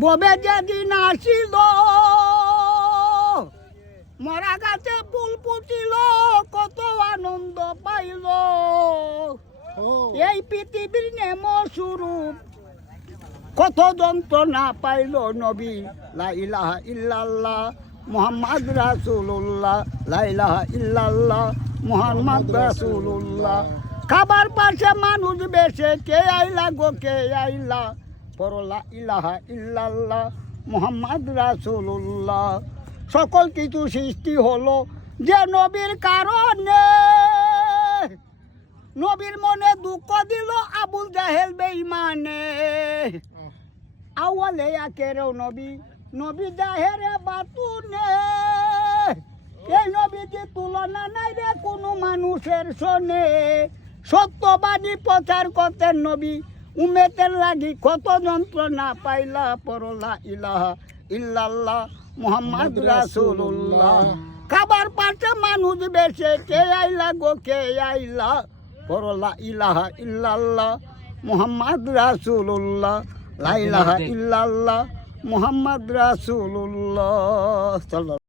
ববে যেদিন আসিল মরা গাছে ফুল ফুটিল কত আনন্দ পাইল এই পৃথিবীর নেম স্বরূপ কত যন্ত্রণা পাইল নবী লা ইলাহা ইল্লাল্লাহ মুহাম্মদ রাসূলুল্লাহ লা ইলাহা ইল্লাল্লাহ মুহাম্মদ রাসূলুল্লাহ খাবার পাশে মানুষ বেশে কে আইলা গো কে আইলা পরলা ইলাহা ইল্লাল্লাহ মুহাম্মদ রাসূলুল্লাহ সকল কিছু সৃষ্টি হলো যে নবীর কারণে নবীর মনে দুঃখ দিল আবুল জাহেল বেঈমানে আওয়ালে আখেরেও নবী নবী জাহেরে বাতুনে এই নবীর তুলনা নাই রে কোনো মানুষের শোনে সত্যবাদী প্রচার করতেন নবী উম্মতের লাগি কত যন্ত্রণা পাইলা পরলা ইলাহা ইল্লাল্লাহ মুহাম্মদ রাসূলুল্লাহ খাবার পাশে মানুষ বেশে কে আইলা গো কে আইলা পরলা ইলাহা ইল্লাল্লাহ মুহাম্মদ রাসূলুল্লাহ লা ইলাহা ইল্লাল্লাহ মুহাম্মদ রাসূলুল্লাহ।